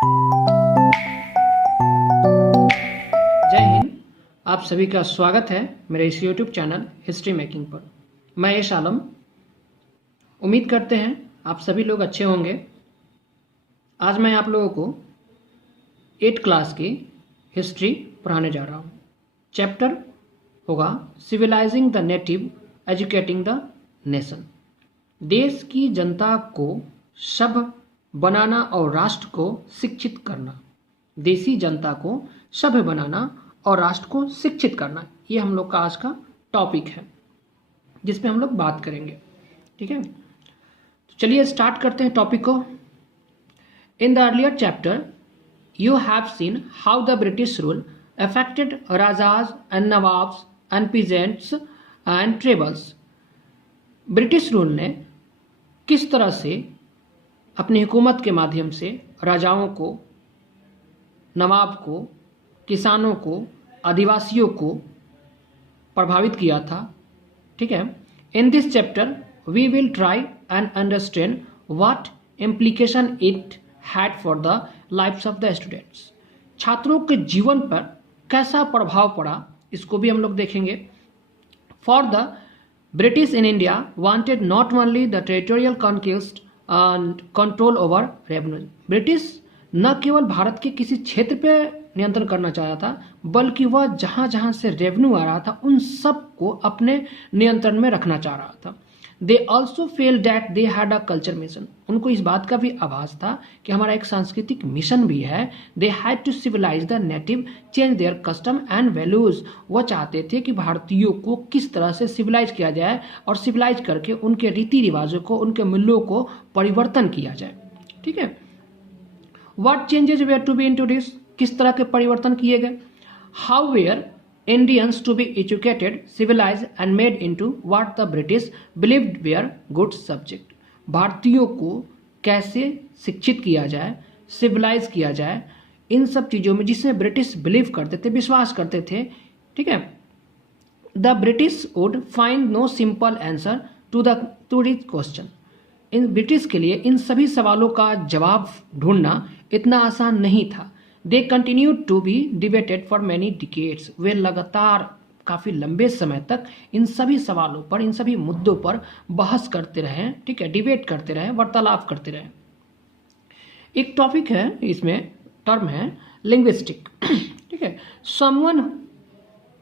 जय हिंद। आप सभी का स्वागत है मेरे इस YouTube चैनल हिस्ट्री मेकिंग पर। मैं यश आलम। उम्मीद करते हैं आप सभी लोग अच्छे होंगे। आज मैं आप लोगों को 8th क्लास की हिस्ट्री पढ़ाने जा रहा हूँ। चैप्टर होगा civilising the native educating the nation. देश की जनता को सभ्य बनाना और राष्ट्र को शिक्षित करना। देसी जनता को सभ्य बनाना और राष्ट्र को शिक्षित करना, ये हम लोग का आज का टॉपिक है जिसमें हम लोग बात करेंगे। ठीक है, तो चलिए स्टार्ट करते हैं टॉपिक को। In the earlier chapter you have seen how the British rule affected rajas and nawabs and peasants and trebles. British rule ने किस तरह से अपनी हुकूमत के माध्यम से राजाओं को, नवाब को, किसानों को, आदिवासियों को प्रभावित किया था। ठीक है, in this chapter we will try and understand what implication it had for the lifes of the students. छात्रों के जीवन पर कैसा प्रभाव पड़ा, इसको भी हम लोग देखेंगे। For the British in India wanted not only the territorial conquest and control over revenue. British न केवल भारत के किसी क्षेत्र पे नियंत्रण करना चाह रहा था, बल्कि वह जहां जहां से रेवेन्यू आ रहा था उन सब को अपने नियंत्रण में रखना चाह रहा था। They also fail that they had a culture mission. उनको इस बात का भी आभास था कि हमारा एक सांस्कृतिक मिशन भी है। They had to civilise the native, change their custom and values. वह चाहते थे कि भारतीयों को किस तरह से सिविलाइज किया जाए और सिविलाइज करके उनके रीति रिवाजों को, उनके मूल्यों को परिवर्तन किया जाए। ठीक है, what changes were to be introduce, किस तरह के परिवर्तन किए गए। How were Indians to be educated, civilise and made into what the British believed were good subject. भारतीयों को कैसे शिक्षित किया जाए, सिविलाइज किया जाए, इन सब चीज़ों में जिसमें ब्रिटिश बिलीव करते थे, विश्वास करते थे। ठीक है, the British would find no simple answer to this question. इन ब्रिटिश के लिए इन सभी सवालों का जवाब ढूंढना इतना आसान नहीं था। They continue to be debated for many decades. वे लगातार काफ़ी लंबे समय तक इन सभी सवालों पर, इन सभी मुद्दों पर बहस करते रहे। ठीक है, डिबेट करते रहे, वार्तालाप करते रहे। एक टॉपिक है, इसमें टर्म है लिंग्विस्टिक। ठीक है, someone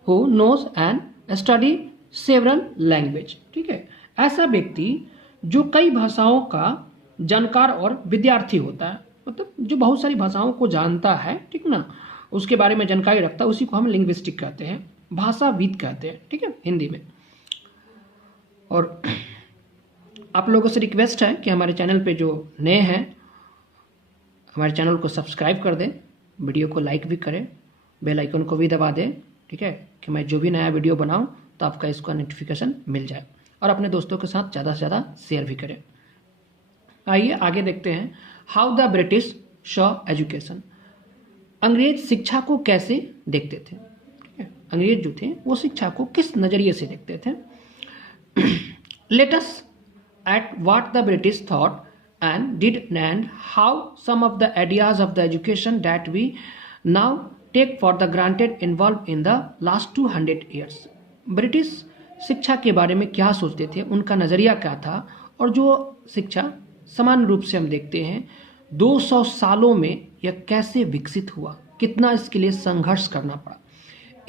who knows and study several language. ठीक है, ऐसा व्यक्ति जो कई भाषाओं का जानकार और विद्यार्थी होता है, मतलब जो बहुत सारी भाषाओं को जानता है, ठीक ना, उसके बारे में जानकारी रखता है, उसी को हम लिंग्विस्टिक कहते हैं, भाषाविद कहते हैं। ठीक है, हिंदी में। और आप लोगों से रिक्वेस्ट है कि हमारे चैनल पे जो नए हैं हमारे चैनल को सब्सक्राइब कर दें, वीडियो को लाइक भी करें, बेल आइकन को भी दबा दें। ठीक है, कि मैं जो भी नया वीडियो बनाऊं तो आपका इसका नोटिफिकेशन मिल जाए, और अपने दोस्तों के साथ ज़्यादा से ज़्यादा शेयर भी करें। आइए आगे देखते हैं। How the British Shaw education. अंग्रेज शिक्षा को कैसे देखते थे। ठीक है, अंग्रेज जो थे वो शिक्षा को किस नज़रिए से देखते थे। Let us at what the British thought and did and how some of the ideas of the education that we now take for the granted involve in the last 200 years. British शिक्षा के बारे में क्या सोचते थे, उनका नज़रिया क्या था, और जो शिक्षा समान रूप से हम देखते हैं 200 सालों में यह कैसे विकसित हुआ, कितना इसके लिए संघर्ष करना पड़ा।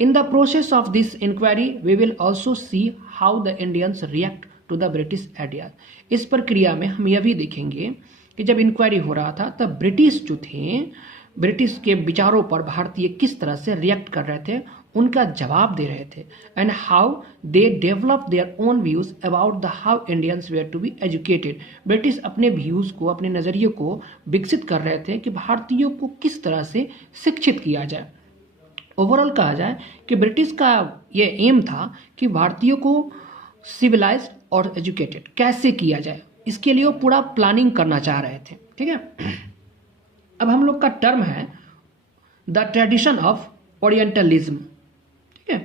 In the process of this inquiry we will also see how the Indians react to the British ideas. इस प्रक्रिया में हम यह भी देखेंगे कि जब इंक्वायरी हो रहा था तब ब्रिटिश जो थे, ब्रिटिश के विचारों पर भारतीय किस तरह से रिएक्ट कर रहे थे, उनका जवाब दे रहे थे, and how they develop their own views about the how Indians were to be educated. British अपने व्यूज को, अपने नज़रिए को विकसित कर रहे थे कि भारतीयों को किस तरह से शिक्षित किया जाए। ओवरऑल कहा जाए कि ब्रिटिश का ये एम था कि भारतीयों को सिविलाइज्ड और एजुकेटेड कैसे किया जाए, इसके लिए वो पूरा प्लानिंग करना चाह रहे थे। ठीक है, अब हम लोग का टर्म है द ट्रेडिशन ऑफ ओरिएंटलिज्म। ठीक है,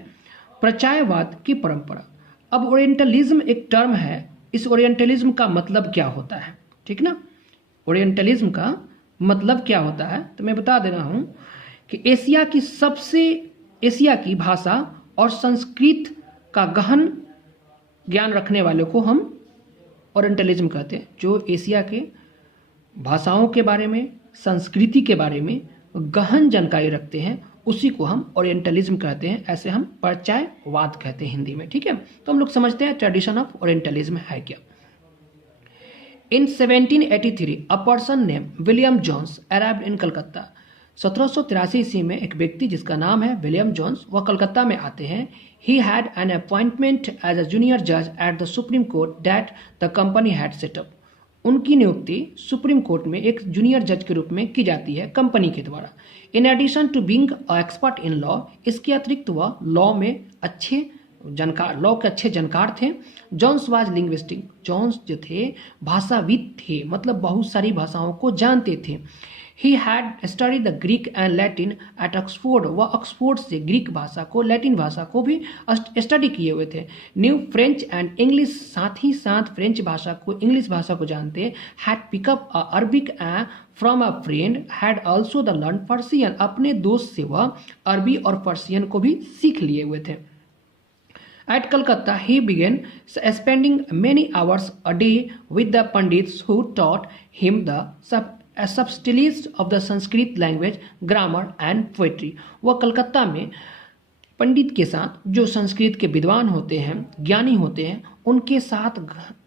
प्रचायवाद की परंपरा। अब ओरिएंटलिज्म एक टर्म है, इस ओरिएंटलिज्म का मतलब क्या होता है, ठीक ना। ओरिएंटलिज्म का मतलब क्या होता है तो मैं बता दे रहा हूं कि एशिया की भाषा और संस्कृत का गहन ज्ञान रखने वालों को हम ओरिएंटलिज्म कहते हैं। जो एशिया के भाषाओं के बारे में, संस्कृति के बारे में गहन जानकारी रखते हैं, उसी को हम ओरिएंटलिज्म कहते हैं। ऐसे हम परिचयवाद कहते हैं हिंदी में। ठीक है, तो हम लोग समझते हैं ट्रेडिशन ऑफ ओरिएंटलिज्म है क्या। In 1783, a person named William Jones arrived in Calcutta. 1783 ईस्वी में एक व्यक्ति जिसका नाम है विलियम जोन्स, वह कलकत्ता में आते हैं। He had an appointment as a junior judge at the Supreme Court that the company had set up. उनकी नियुक्ति सुप्रीम कोर्ट में एक जूनियर जज के रूप में की जाती है कंपनी के द्वारा। In addition to being a expert in law, इसके अतिरिक्त वह लॉ के अच्छे जानकार थे। जॉन्स वाज लिंग्विस्टिक, जॉन्स जो थे भाषाविद थे, मतलब बहुत सारी भाषाओं को जानते थे। He had study the Greek and Latin at Oxford, वह ऑक्सफोर्ड से ग्रीक भाषा को, लैटिन भाषा को भी स्टडी किए हुए थे। न्यू फ्रेंच एंड इंग्लिश, साथ ही साथ फ्रेंच भाषा को, इंग्लिश भाषा को जानते। Had pickup Arabic from a friend, had also the learn Persian, अपने दोस्त से वह अरबी और पर्सियन को भी सीख लिए हुए थे। At Calcutta, he began spending many hours a day with the Pandits who taught him the subtleties of the Sanskrit language, grammar and poetry. वह कलकत्ता में पंडित के साथ, जो संस्कृत के विद्वान होते हैं, ज्ञानी होते हैं, उनके साथ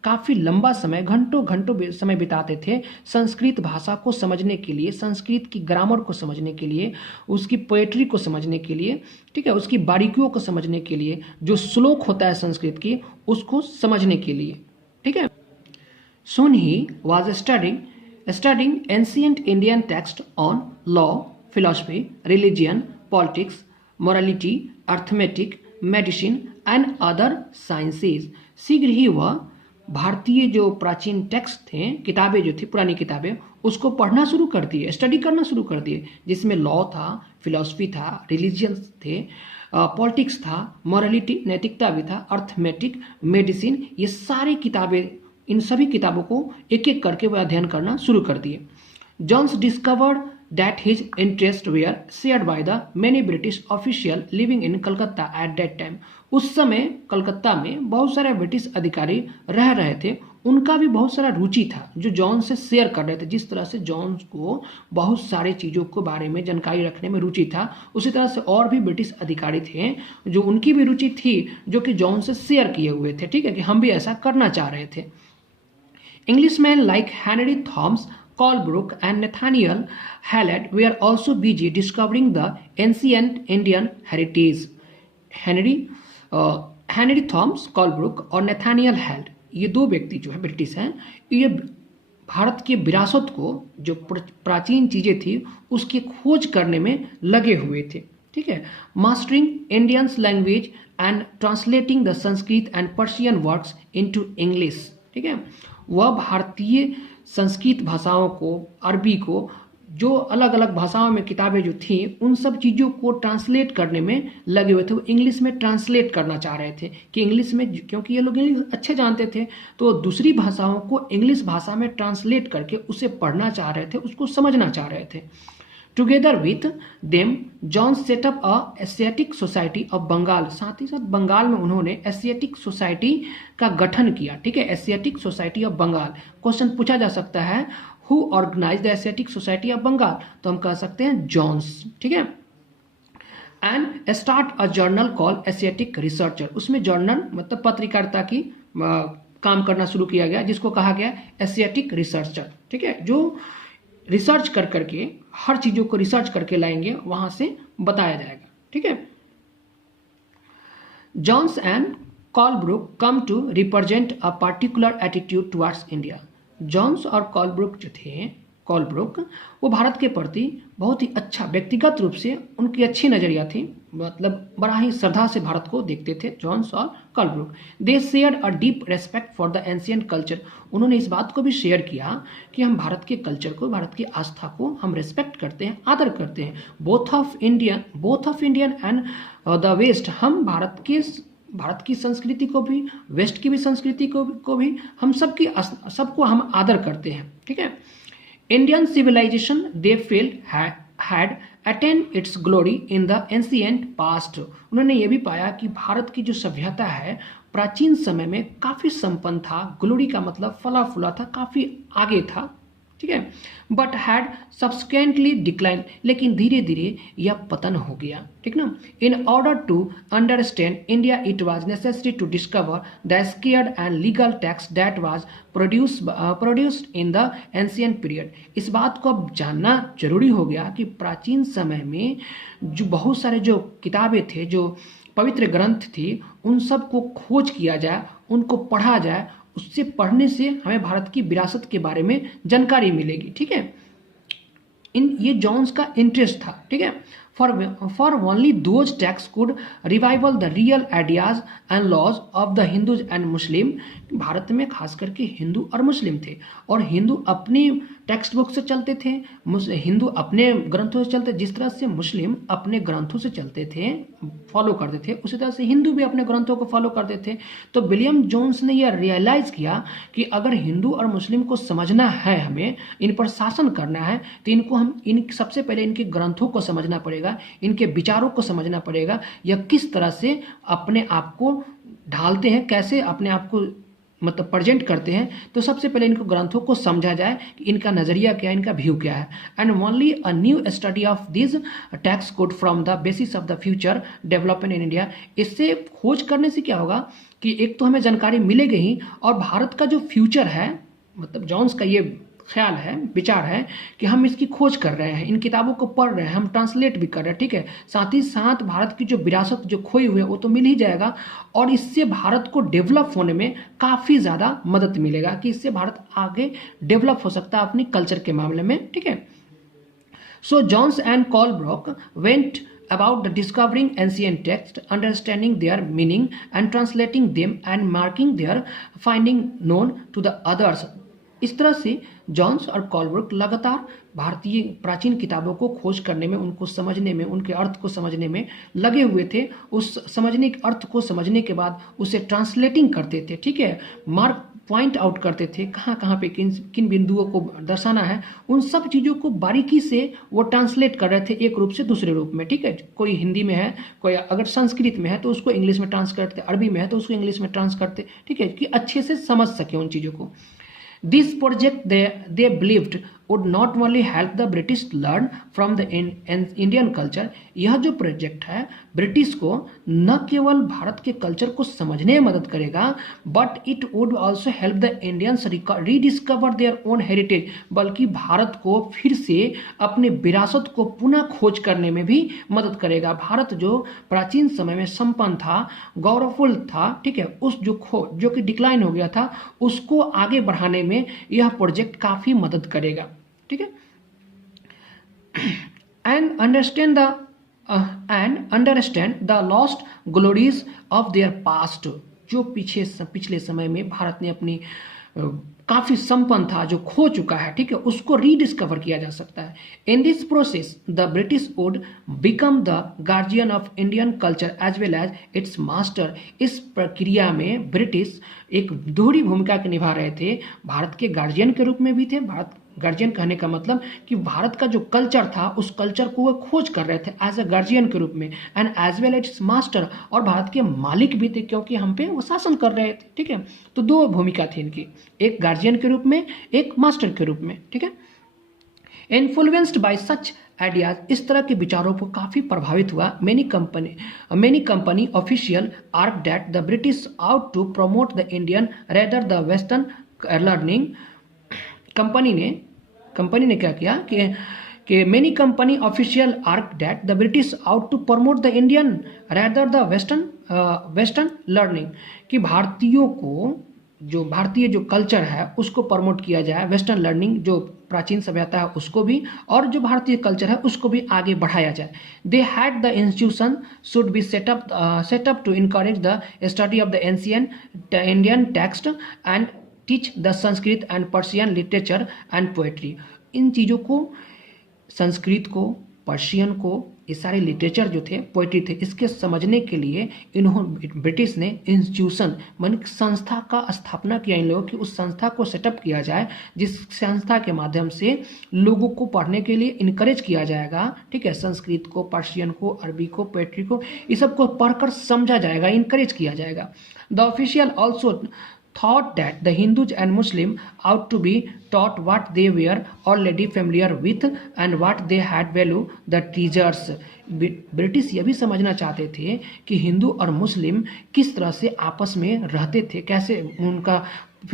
काफ़ी लंबा समय, घंटों समय बिताते थे संस्कृत भाषा को समझने के लिए, संस्कृत की ग्रामर को समझने के लिए, उसकी पोएट्री को समझने के लिए, ठीक है, उसकी बारीकियों को समझने के लिए, जो श्लोक होता है संस्कृत की उसको समझने के लिए। ठीक है, Soon he was studying ancient Indian text on law, philosophy, religion, politics, morality, arithmetic, medicine and other sciences. शीघ्र ही वह भारतीय जो प्राचीन टेक्स्ट थे, किताबें जो थी, पुरानी किताबें, उसको पढ़ना शुरू कर दिए, स्टडी करना शुरू कर दिए, जिसमें लॉ था, फिलॉसफी था, रिलीजियन थे, पॉलिटिक्स था, मॉरलिटी, नैतिकता भी था, अर्थमेटिक, मेडिसिन, ये सारी किताबें, इन सभी किताबों को एक एक करके वह अध्ययन करना शुरू कर दिए। Jones discovered that his interests were shared by the many British officials living in Calcutta at that time. उस समय कलकत्ता में बहुत सारे ब्रिटिश अधिकारी रह रहे थे, उनका भी बहुत सारा रुचि था जो जॉन से शेयर कर रहे थे। जिस तरह से जॉन को बहुत सारे चीज़ों के बारे में जानकारी रखने में रुचि था, उसी तरह से और भी ब्रिटिश अधिकारी थे जो उनकी भी रुचि थी, जो कि जॉन से शेयर किए हुए थे। ठीक है, कि हम भी ऐसा करना चाह रहे थे। Englishmen like Henry Thomas, Colebrook and Nathaniel Hallett were also busy discovering the ancient Indian heritage. Henry Thomas, Colebrooke और नैथानियल हैलेट, ये दो व्यक्ति जो है ब्रिटिश हैं, ये भारत की विरासत को, जो प्राचीन चीज़ें थी, उसकी खोज करने में लगे हुए थे। ठीक है, mastering Indian language and translating the Sanskrit and Persian works into English. ठीक है, वह भारतीय संस्कृत भाषाओं को, अरबी को, जो अलग अलग भाषाओं में किताबें जो थी, उन सब चीज़ों को ट्रांसलेट करने में लगे हुए थे। वो इंग्लिश में ट्रांसलेट करना चाह रहे थे कि इंग्लिश में, क्योंकि ये लोग इंग्लिश अच्छे जानते थे, तो दूसरी भाषाओं को इंग्लिश भाषा में ट्रांसलेट करके उसे पढ़ना चाह रहे थे, उसको समझना चाह रहे थे। Together with them John set up a Asiatic Society of Bengal, साथ ही साथ बंगाल में उन्होंने एशियाटिक सोसाइटी का गठन किया। ठीक है, Asiatic Society of Bengal. Question पूछा जा सकता है, who organise the Asiatic Society of Bengal, तो हम कह सकते हैं जॉन्स। ठीक है, and start a journal call Asiatic researcher, उसमें जर्नल मतलब पत्रकारिता की काम करना शुरू किया गया, जिसको कहा गया एशियाटिक रिसर्चर। ठीक है, जो रिसर्च कर करके, हर चीज़ों को रिसर्च करके लाएंगे, वहां से बताया जाएगा। ठीक है, Jones and Colebrooke come to represent a particular attitude towards India. Jones और कॉलब्रुक जो थे, कॉलब्रुक, वो भारत के प्रति बहुत ही अच्छा, व्यक्तिगत रूप से उनकी अच्छी नज़रिया थी, मतलब बड़ा ही श्रद्धा से भारत को देखते थे जॉन्स और Colebrooke. They shared a deep respect for the ancient culture, उन्होंने इस बात को भी शेयर किया कि हम भारत के कल्चर को, भारत की आस्था को हम रेस्पेक्ट करते हैं, आदर करते हैं। Both of Indian and the West, हम भारत की संस्कृति को भी, वेस्ट की भी संस्कृति को भी हम सबको हम आदर करते हैं। ठीक है, Indian civilisation they felt had attained its glory in the ancient past. उन्होंने ये भी पाया कि भारत की जो सभ्यता है प्राचीन समय में काफी संपन्न था। ग्लोरी का मतलब फला फूला था, काफी आगे था, ठीक है। बट हैड सब्सिक्वेंटली डिक्लाइन, लेकिन धीरे धीरे यह पतन हो गया, ठीक ना। In order to understand India it was necessary to discover the sacred and legal texts that was produced in the ancient period. इस बात को अब जानना जरूरी हो गया कि प्राचीन समय में जो बहुत सारे जो किताबें थे, जो पवित्र ग्रंथ थे, उन सब को खोज किया जाए, उनको पढ़ा जाए। उससे पढ़ने से हमें भारत की विरासत के बारे में जानकारी मिलेगी, ठीक है। ये जॉन्स का इंटरेस्ट था, ठीक है। For only those text could revival the real ideas and laws of the Hindus and Muslim. भारत में खास करके हिंदू और मुस्लिम थे, और हिंदू अपनी टेक्स्ट बुक से चलते थे, हिंदू अपने ग्रंथों से चलते। जिस तरह से मुस्लिम अपने ग्रंथों से चलते थे, फॉलो करते थे, उसी तरह से हिंदू भी अपने ग्रंथों को फॉलो करते थे। तो विलियम जोन्स ने यह रियलाइज किया कि अगर हिंदू और मुस्लिम को समझना है, हमें इन पर शासन करना है, तो सबसे पहले इनके ग्रंथों को समझना पड़ेगा, इनके विचारों को समझना पड़ेगा, या किस तरह से अपने आप को ढालते हैं, कैसे अपने आप को मतलब प्रेजेंट करते हैं। तो सबसे पहले इनको ग्रंथों को समझा जाए कि इनका नजरिया क्या है, इनका व्यू क्या है। And only a new study of this text could from the basis of the future development in India. इससे खोज करने से क्या होगा कि एक तो हमें जानकारी मिलेगी ही, और भारत का जो फ्यूचर है, मतलब जॉन्स का ये ख्याल है, विचार है कि हम इसकी खोज कर रहे हैं, इन किताबों को पढ़ रहे हैं, हम ट्रांसलेट भी कर रहे हैं, ठीक है। साथ ही साथ भारत की जो विरासत जो खोई हुई है वो तो मिल ही जाएगा, और इससे भारत को डेवलप होने में काफ़ी ज़्यादा मदद मिलेगा, कि इससे भारत आगे डेवलप हो सकता है अपनी कल्चर के मामले में, ठीक है। So Jones and Colebrooke went about the discovering ancient texts, understanding their meaning and translating them and marking their finding known to the others। इस तरह से जॉन्स और कॉलब्रुक लगातार भारतीय प्राचीन किताबों को खोज करने में, उनको समझने में, उनके अर्थ को समझने में लगे हुए थे। उस समझने के अर्थ को समझने के बाद उसे ट्रांसलेटिंग करते थे, ठीक है। मार्क पॉइंट आउट करते थे, कहाँ कहाँ पे किन किन बिंदुओं को दर्शाना है। उन सब चीज़ों को बारीकी से वो ट्रांसलेट कर रहे थे, एक रूप से दूसरे रूप में, ठीक है। कोई हिंदी में है, कोई अगर संस्कृत में है तो उसको इंग्लिश में ट्रांस करते, अरबी में है तो उसको इंग्लिश में ट्रांस करते, ठीक है, कि अच्छे से समझ सके उन चीज़ों को। This project they believed would not only help the British learn from the Indian culture। यह जो प्रोजेक्ट है ब्रिटिश को न केवल भारत के कल्चर को समझने में मदद करेगा, but it would also help the Indians rediscover their own heritage. बल्कि भारत को फिर से अपने विरासत को पुनः खोज करने में भी मदद करेगा। भारत जो प्राचीन समय में संपन्न था, गौरवफुल था, ठीक है, उस जो कि डिक्लाइन हो गया था, उसको आगे बढ़ाने में यह प्रोजेक्ट काफी मदद करेगा, ठीक है। And understand the lost glories of their past. जो पिछले समय में भारत ने अपनी काफी संपन्न था, जो खो चुका है, ठीक है, उसको रीडिस्कवर किया जा सकता है। In this process the British would become the guardian of Indian culture as well as its master. इस प्रक्रिया में ब्रिटिश एक दोहरी भूमिका निभा रहे थे, भारत के गार्जियन के रूप में भी थे। भारत गार्जियन कहने का मतलब कि भारत का जो कल्चर था, उस कल्चर को वो खोज कर रहे थे एज अ गार्जियन के रूप में, and as well its master, और भारत के मालिक भी थे, क्योंकि हम पे वो शासन कर रहे थे, ठीक है। तो दो भूमिका थी इनकी, एक गार्जियन के रूप में, एक मास्टर के रूप में, ठीक है। इन्फ्लुएंस्ड बाय सच आइडियाज, इस तरह के विचारों को काफी प्रभावित हुआ। Many company official argued that the British ought to promote the Indian rather the western learning. Company ने क्या किया कि many company official argued that the British ought to promote the Indian rather the western learning, कि भारतीय जो culture है उसको promote किया जाए, वेस्टर्न लर्निंग जो प्राचीन सभ्यता है उसको भी, और जो भारतीय कल्चर है उसको भी आगे बढ़ाया जाए। They had the institution should be set up to encourage the study of the ancient Indian text and teach the Sanskrit and Persian literature and poetry. इन चीज़ों को, संस्कृत को, पर्शियन को, ये सारे लिटरेचर जो थे, पोइट्री थे, इसके समझने के लिए इन्होंने, ब्रिटिश ने इंस्टीट्यूशन मान संस्था का स्थापना किया इन लोगों की। उस संस्था को सेटअप किया जाए जिस संस्था के माध्यम से लोगों को पढ़ने के लिए इनकरेज किया जाएगा, ठीक है, संस्कृत को, पर्शियन को, अरबी को, पोइट्री को, ये सब को पढ़कर समझा जाएगा, इनकरेज किया जाएगा। The official also thought that the Hindus and Muslims ought to be taught what they were already familiar with and what they had value the treasures। British ये भी समझना चाहते थे कि हिंदू और मुस्लिम किस तरह से आपस में रहते थे, कैसे उनका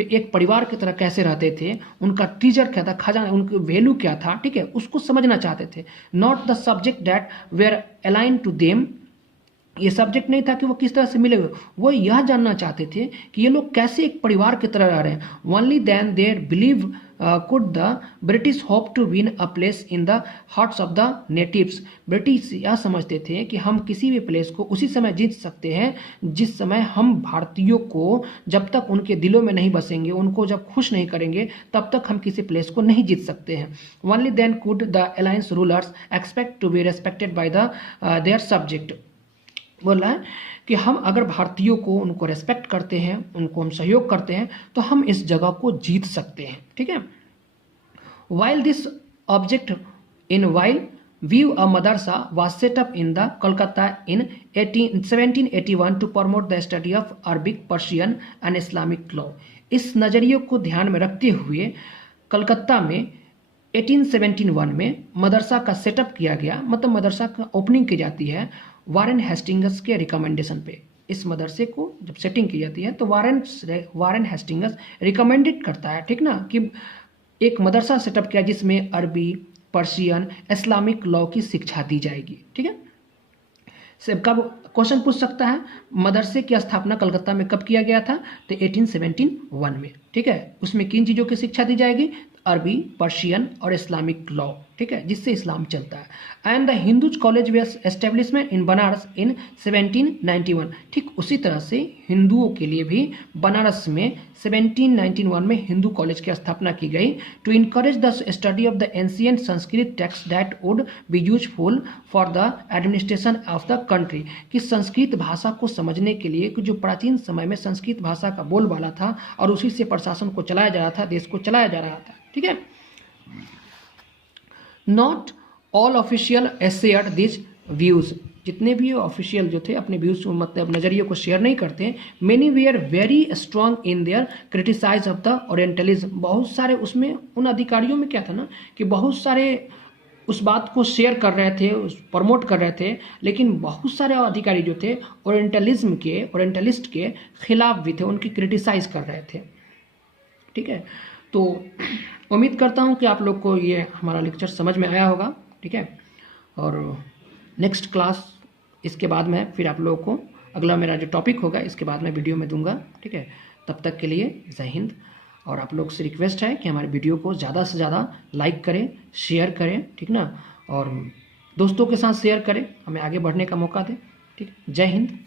एक परिवार की तरह कैसे रहते थे, उनका ट्रीजर क्या था, खजाना, उनका वैल्यू क्या था, ठीक है, उसको समझना चाहते थे। Not the subject that were alien to them, ये सब्जेक्ट नहीं था कि वो किस तरह से मिले हुए, वो यह जानना चाहते थे कि ये लोग कैसे एक परिवार की तरह रह रहे हैं। Only then their believe could the British hope to win a place in the hearts of the natives. British यह समझते थे कि हम किसी भी प्लेस को उसी समय जीत सकते हैं जिस समय हम भारतीयों को, जब तक उनके दिलों में नहीं बसेंगे, उनको जब खुश नहीं करेंगे, तब तक हम किसी प्लेस को नहीं जीत सकते हैं। Only then could the alliance rulers expect to be respected by the their subject. बोल रहा है कि हम अगर भारतीयों को, उनको रेस्पेक्ट करते हैं, उनको हम सहयोग करते हैं, तो हम इस जगह को जीत सकते हैं, ठीक है। While this object in while view a madrasa was set up in the Kolkata in 1781 to promote the study of Arabic, Persian and Islamic law. इस नज़रिए को ध्यान में रखते हुए कलकत्ता में 1871 में मदरसा का सेटअप किया गया, मतलब मदरसा का ओपनिंग की जाती है वारेन हेस्टिंग्स के रिकमेंडेशन पे। इस मदरसे को जब सेटिंग की जाती है तो वारेन हेस्टिंग्स रिकमेंडेड करता है, ठीक ना, कि एक मदरसा सेटअप किया जिसमें अरबी, पर्शियन, इस्लामिक लॉ की शिक्षा दी जाएगी, ठीक है। कब क्वेश्चन पूछ सकता है, मदरसे की स्थापना कलकत्ता में कब किया गया था, तो 1871 में, ठीक है। उसमें किन चीज़ों की शिक्षा दी जाएगी, अरबी, पर्शियन और इस्लामिक लॉ, ठीक है, जिससे इस्लाम चलता है। And the Hindus college were establishment in Banaras in 1791। ठीक उसी तरह से हिंदुओं के लिए भी बनारस में 1791 में हिंदू कॉलेज की स्थापना की गई, to encourage the study of the ancient Sanskrit text that would be useful for the administration of the country. कि संस्कृत भाषा को समझने के लिए, कि जो प्राचीन समय में संस्कृत भाषा का बोलबाला था और उसी से प्रशासन को चलाया जा रहा था, देश को चलाया जा रहा था, ठीक है। Not all official share this views. जितने भी ऑफिशियल जो थे अपने व्यूज, मतलब नज़रिए को शेयर नहीं करते। Many were very strong in their criticise of the orientalism. बहुत सारे उसमें उन अधिकारियों में क्या था ना, कि बहुत सारे उस बात को शेयर कर रहे थे, प्रमोट कर रहे थे, लेकिन बहुत सारे अधिकारी जो थे ओरिएंटलिज्म के, ओरिएंटलिस्ट के खिलाफ भी थे, उनकी क्रिटिसाइज कर रहे थे, ठीक है। तो उम्मीद करता हूँ कि आप लोग को ये हमारा लेक्चर समझ में आया होगा, ठीक है। और नेक्स्ट क्लास इसके बाद में फिर आप लोगों को अगला मेरा जो टॉपिक होगा इसके बाद में वीडियो में दूंगा, ठीक है। तब तक के लिए जय हिंद। और आप लोग से रिक्वेस्ट है कि हमारे वीडियो को ज़्यादा से ज़्यादा लाइक करें, शेयर करें, ठीक ना, और दोस्तों के साथ शेयर करें, हमें आगे बढ़ने का मौका दें, ठीक। जय हिंद।